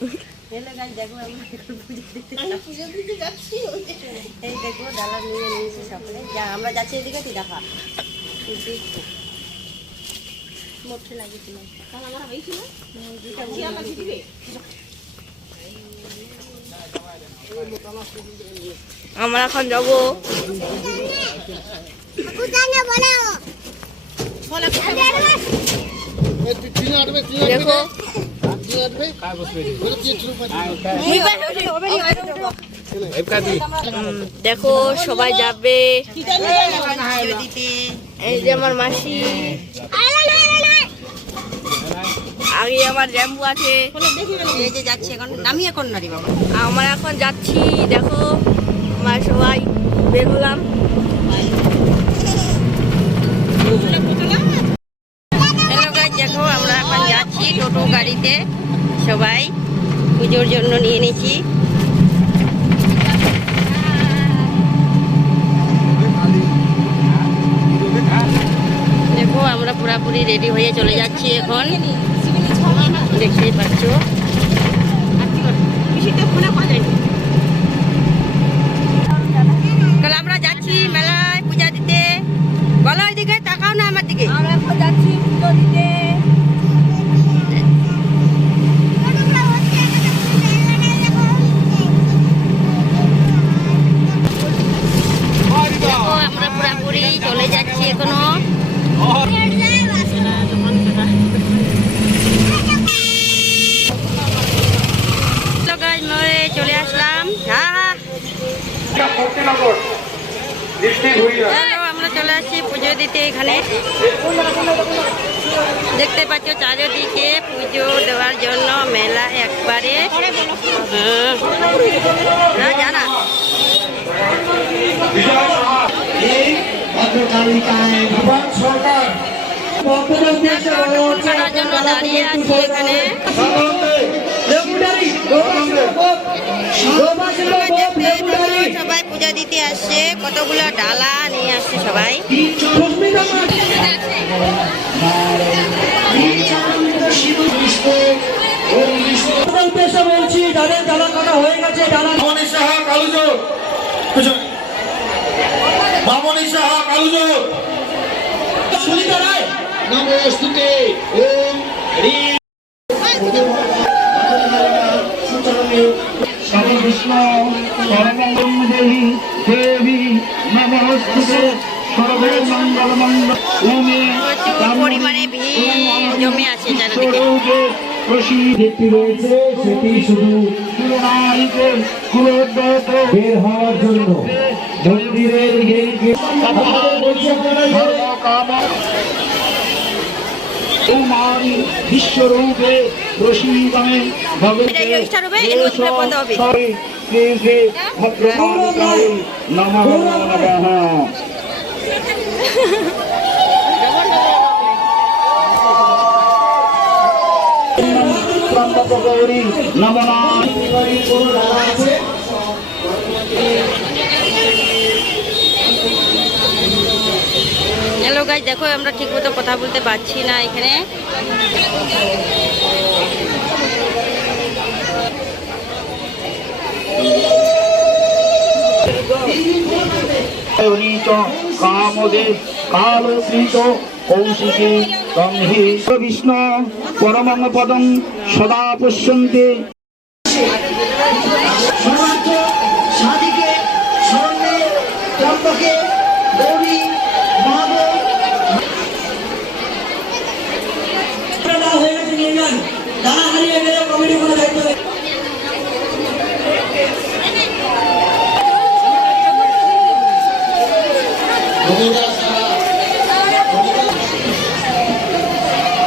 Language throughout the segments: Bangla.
हेलो गाइस देखो আমরা এখন পূজা দিতে যাচ্ছি এই দেখো ডালা নিয়ে নিয়েছি সকলে যা আমরা যাচ্ছি এদিকে তুই দেখা মোটে লাগিয়েছিল কাল আমরা হইছিল দুইটা বুঝিয়া লাগিয়ে আমরা এখন যাব পূজানে বলাও বলা দেখো দেখো সবাই যাবে এই যে আমার মাসি আগে আমার জ্যাম্বু আছে এই যে যাচ্ছে এখন নামি এখন না রে বাবা আমরা এখন যাচ্ছি দেখো আমরা সবাই বের হলাম হ্যালো গাইস দেখো আমরা এখন যাচ্ছি টোটো গাড়িতে সবাই পুজোর জন্য নিয়ে নিয়েছি দেখো আমরা পুরোপুরি রেডি হয়ে চলে যাচ্ছি এখন দেখতেই পাচ্ছ কাল আমরা যাচ্ছি মেলায় পূজা দিতে বলো ওইদিকে তাকাও না আমার দিকে আমরা এখন যাচ্ছি পুজো দিতে আমরা পুরোপুরি চলে যাচ্ছি এখনো চলে আসলাম আমরা চলে আসছি পুজো দিতে এখানে দেখতে পাচ্ছ চারিদিকে পুজো দেওয়ার জন্য মেলা একবারে জানা জন্য দাঁড়িয়ে আছি এখানে সবাই পূজা দিতে আসছে কতগুলো ডালা নিয়ে আসছে সবাই বলছি যাদের ডালা কাটা হয়ে গেছে ডালা মামনি সাহা কালুজো মামনি সাহা কালুজো সুনিতা রায় নমস্তুতে ওম হরি সর্বকৃষ্ণ সর্বমঙ্গলম দেহি দেবী নমস্তুতে সর্বমঙ্গলমঙ্গল ওমে পরিমাণে ভিড় জমে আছে চারিদিকে যেটি রয়েছে সেটি শুধু বের হওয়ার জন্য মন্দিরের বিশ্বরূপে প্রসীদমে ভগবতে নমঃ গৌরী নমনা হ্যালো গাইস দেখো আমরা ঠিক মতো কথা বলতে পারছি না এখানে কামদেব কালকৃত কৌশিকে গঙ্গে বিষ্ণু পরমং পদং সদা পশ্যন্তে সাধিকে শরণ্যে ত্রম্বকে গৌরী মাধব হয়ে গেছে নিয়ে যান দাঁড়া হারিয়ে গেলে কমিটি করে দায়িত্ব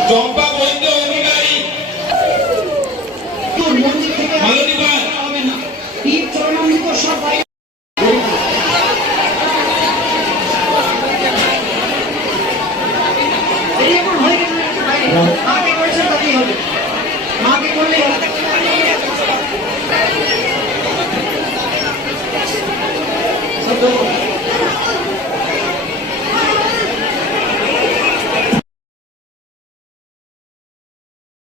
চম্পা বৈদ্য অধিকারী